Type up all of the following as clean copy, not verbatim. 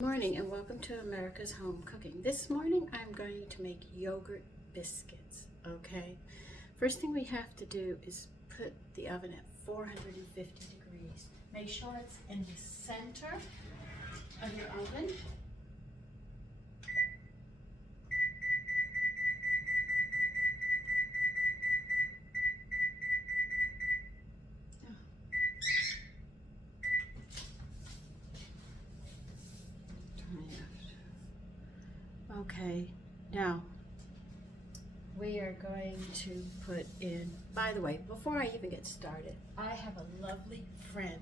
Morning and welcome to America's Home Cooking. This morning I'm going to make yogurt biscuits, okay? First thing we have to do is put the oven at 450 degrees. Make sure it's in the center of your oven. Okay, now we are going to put in, by the way, before I even get started, I have a lovely friend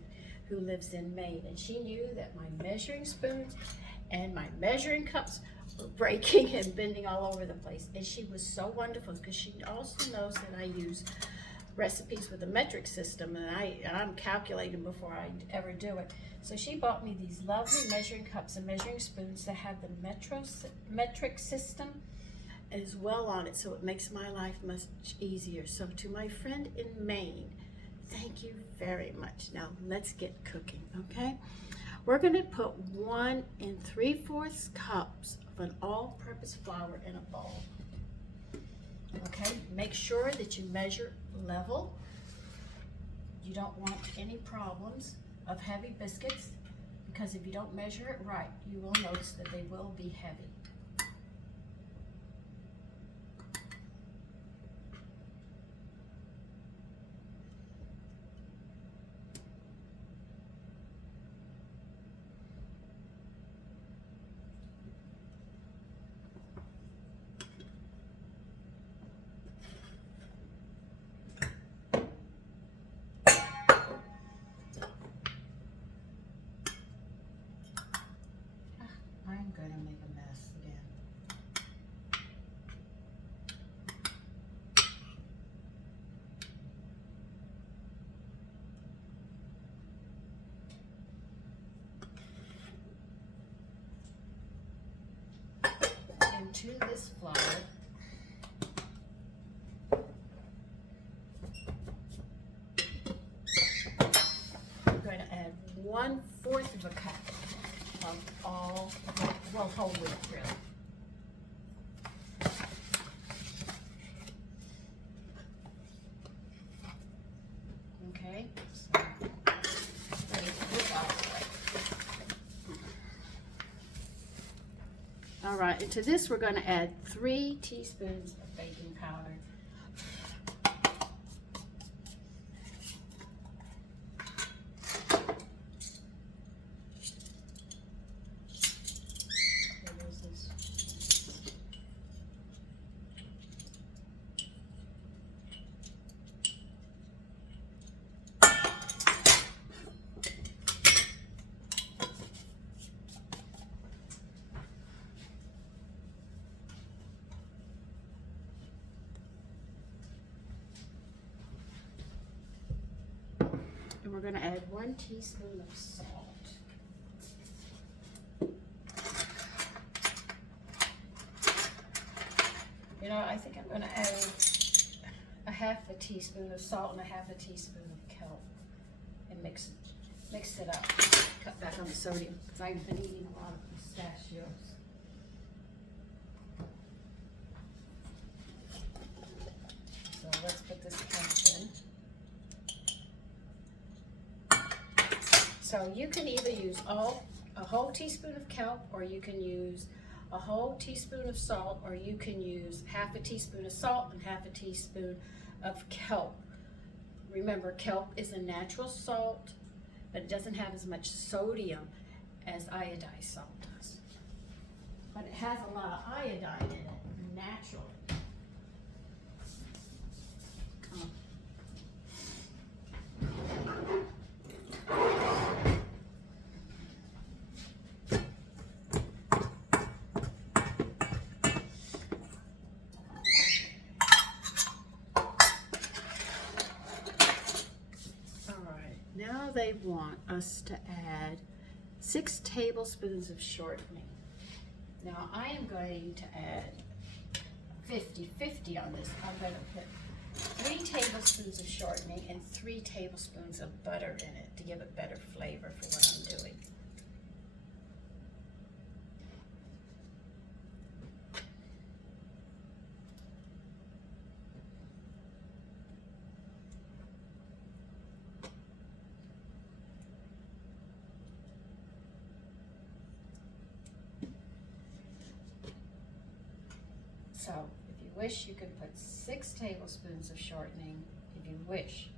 who lives in Maine, and she knew that my measuring spoons and my measuring cups were breaking and bending all over the place. And she was so wonderful because she also knows that I use recipes with a metric system, and I'm calculating before I ever do it. So she bought me these lovely measuring cups and measuring spoons that have the metric system as well on it, so it makes my life much easier. So to my friend in Maine, thank you very much. Now let's get cooking, okay? We're gonna put 1 3/4 cups of an all-purpose flour in a bowl. Okay, make sure that you measure level. You don't want any problems of heavy biscuits, because if you don't measure it right, you will notice that they will be heavy. I'm going to make a mess again. Into this flour, I'm going to add 1/4 of a cup of all, well, whole wheat, really. Okay, so let me put this out. All right, and to this we're going to add 3 teaspoons of baking powder. And we're going to add 1 teaspoon of salt. You know, I think I'm going to add a 1/2 teaspoon of salt and a 1/2 teaspoon of kelp and mix it up. Cut back on the sodium because I've been eating a lot of pistachios. So let's put this kelp in. So you can either use a whole teaspoon of kelp, or you can use a whole teaspoon of salt, or you can use 1/2 teaspoon of salt and 1/2 teaspoon of kelp. Remember, kelp is a natural salt, but it doesn't have as much sodium as iodized salt does. But it has a lot of iodine in it, naturally. Now they want us to add 6 tablespoons of shortening. Now I am going to add 50-50 on this. I'm going to put 3 tablespoons of shortening and 3 tablespoons of butter in it to give it better flavor for what I'm doing. So if you wish, you can put 6 tablespoons of shortening if you wish.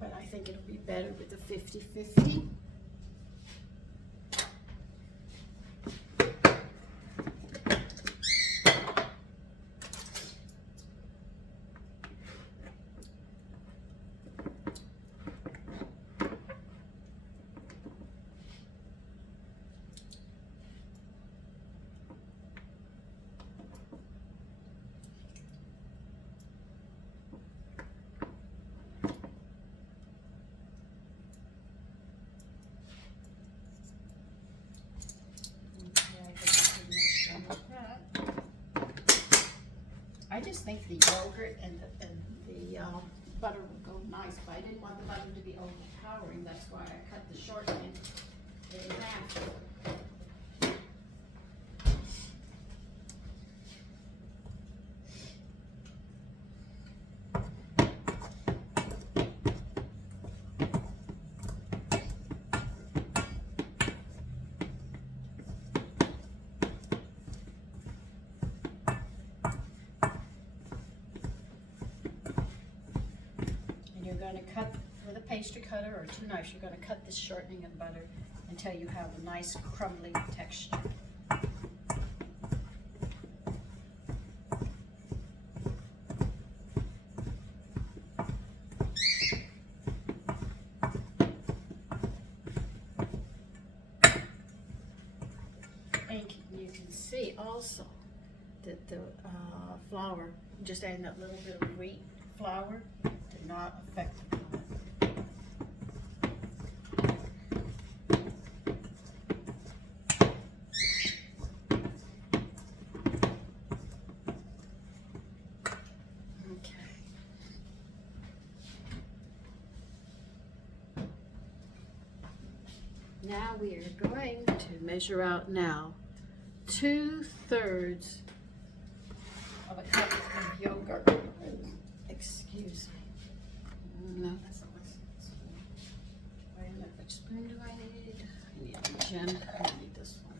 But I think it'll be better with the 50-50. I just think the yogurt and the butter would go nice, but I didn't want the butter to be overpowering. That's why I cut the shortening in half. You're going to cut with a pastry cutter or 2 knives. You're going to cut this shortening and butter until you have a nice crumbly texture. And you can see also that the flour, just adding that little bit of wheat flour, did not affect the color. Okay. Now we are going to measure out now 2/3 of a cup of yogurt. Excuse me. No, that's not my spoon. Wait a minute, which spoon do I need? I need a gem. I need this one.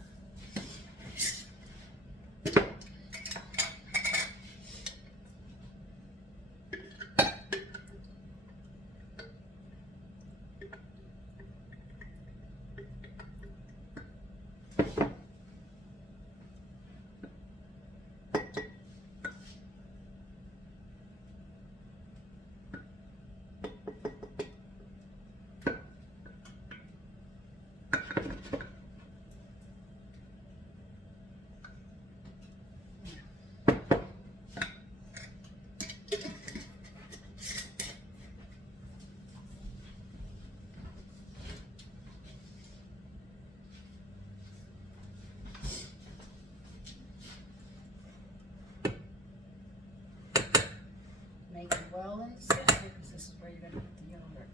Make it well in the center because this is where you're going to put the yogurt.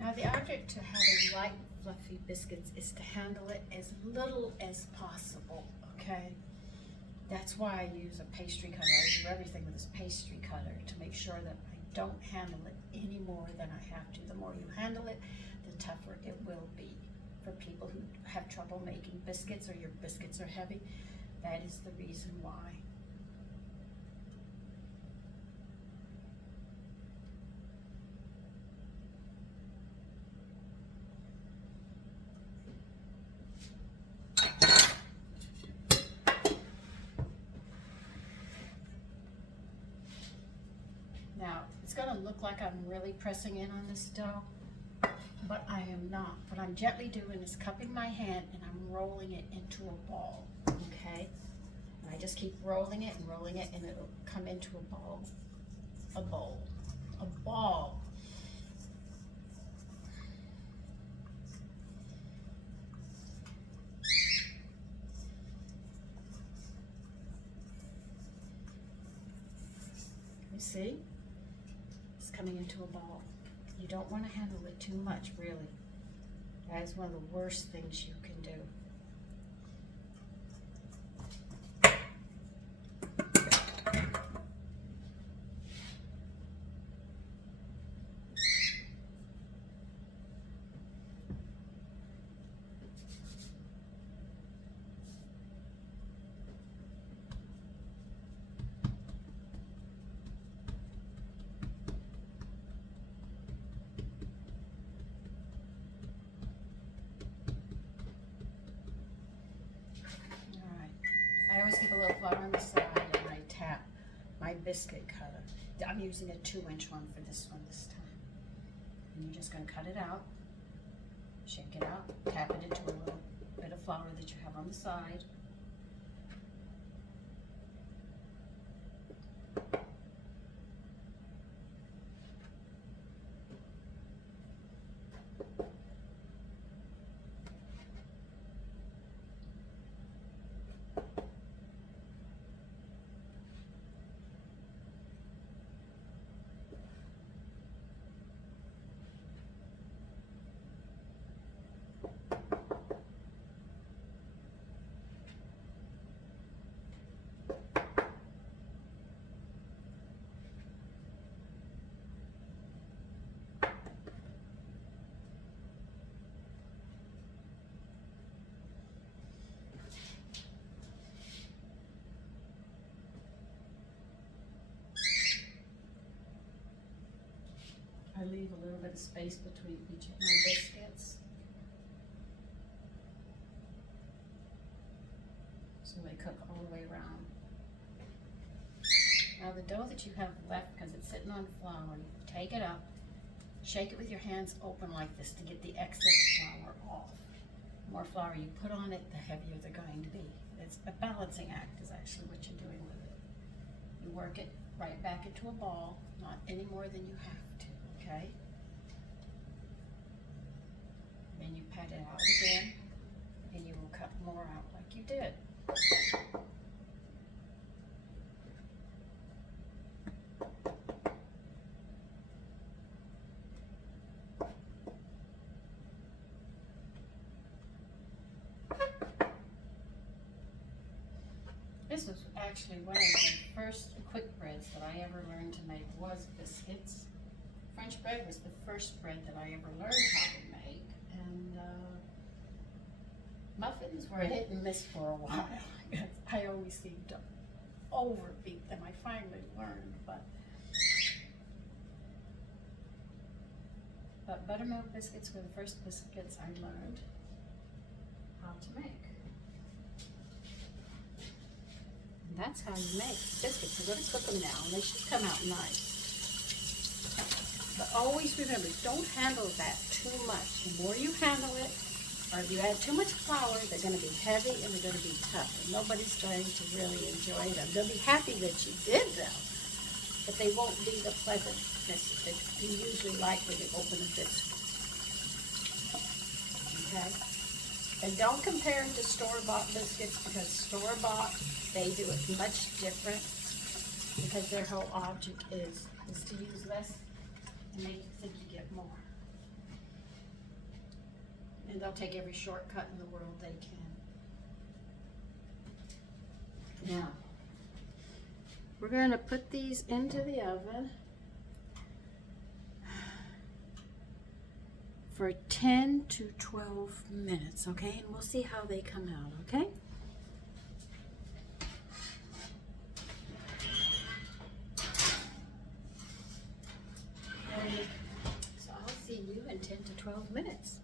Now the object to having light fluffy biscuits is to handle it as little as possible, okay? That's why I use a pastry cutter. I do everything with this pastry cutter to make sure that I don't handle it any more than I have to. The more you handle it, the tougher it will be. For people who have trouble making biscuits or your biscuits are heavy, that is the reason why. Now, it's going to look like I'm really pressing in on this dough, but I am not. What I'm gently doing is cupping my hand and I'm rolling it into a ball, okay? And I just keep rolling it, and it'll come into a ball, a bowl, a ball. You see? Coming into a ball. You don't want to handle it too much, really. That is one of the worst things you can do. I always keep a little flour on the side and I tap my biscuit cutter. I'm using a 2-inch one for this one this time. And you're just going to cut it out, shake it out, tap it into a little bit of flour that you have on the side. I leave a little bit of space between each of my biscuits, so they cook all the way around. Now the dough that you have left, because it's sitting on flour, you take it up, shake it with your hands open like this to get the excess flour off. The more flour you put on it, the heavier they're going to be. It's a balancing act is actually what you're doing with it. You work it right back into a ball, not any more than you have to. Okay, then you pat it out again, and you will cut more out like you did. This was actually one of the first quick breads that I ever learned to make was biscuits. French bread was the first bread that I ever learned how to make, and muffins were a hit and miss for a while. I always seemed to overbeat them. I finally learned, but buttermilk biscuits were the first biscuits I learned how to make. And that's how you make biscuits. I'm going to cook them now, and they should come out nice. But always remember, don't handle that too much. The more you handle it, or if you add too much flour, they're going to be heavy and they're going to be tough. And nobody's going to really enjoy them. They'll be happy that you did them, but they won't be the pleasantness that you usually like when you open a biscuit. Okay? And don't compare it to store-bought biscuits, because store-bought, they do it much different, because their whole object is to use less and make you think you get more. And and they'll take every shortcut in the world they can. Now, we're going to put these into the oven for 10 to 12 minutes, okay? And we'll see how they come out, okay? So I'll see you in 10 to 12 minutes.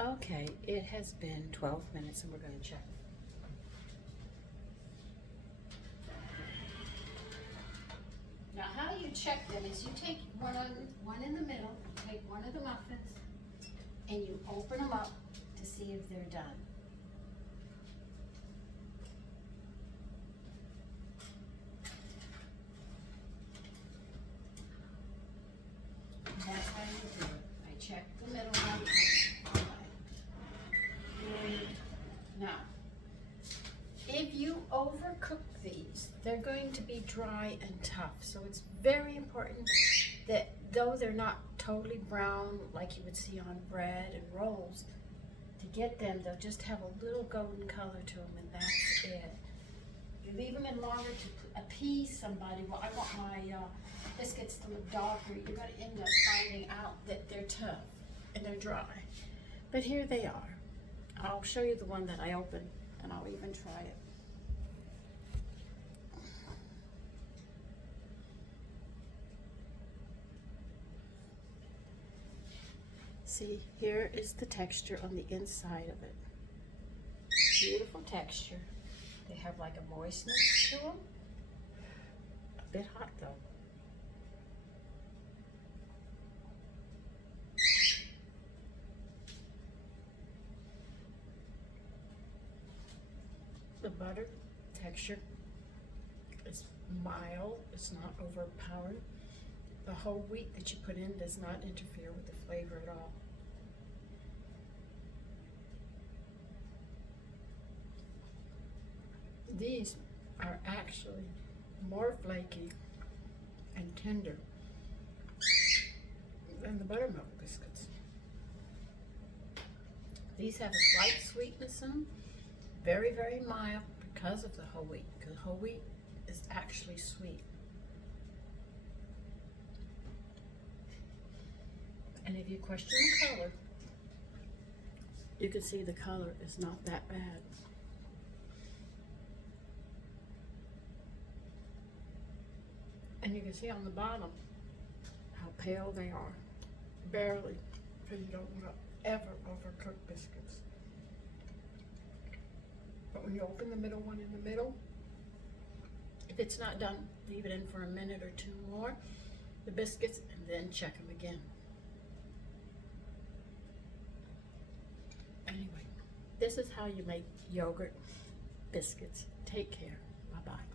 Okay, it has been 12 minutes and we're going to check. Now how you check them is you take one in the middle, take one of the muffins, and you open them up to see if they're done. And that's how you do it. I check the middle one. Now, if you overcook these, they're going to be dry and tough. So it's very important that though they're not totally brown like you would see on bread and rolls, to get them, they'll just have a little golden color to them, and that's it. You leave them in longer to appease somebody. Well, I want my biscuits to look darker. You're going to end up finding out that they're tough and they're dry. But here they are. I'll show you the one that I opened, and I'll even try it. See, here is the texture on the inside of it. Beautiful texture. They have like a moistness to them. A bit hot though. The butter texture is mild, it's not overpowering. The whole wheat that you put in does not interfere with the flavor at all. These are actually more flaky and tender than the buttermilk biscuits. These have a slight sweetness in them, very, very mild because of the whole wheat, because whole wheat is actually sweet. And if you question the color, you can see the color is not that bad. And you can see on the bottom how pale they are. Barely, because you don't want to ever overcook biscuits. But when you open the middle one in the middle, if it's not done, leave it in for a minute or two more, the biscuits, and then check them again. Anyway, this is how you make yogurt biscuits. Take care. Bye-bye.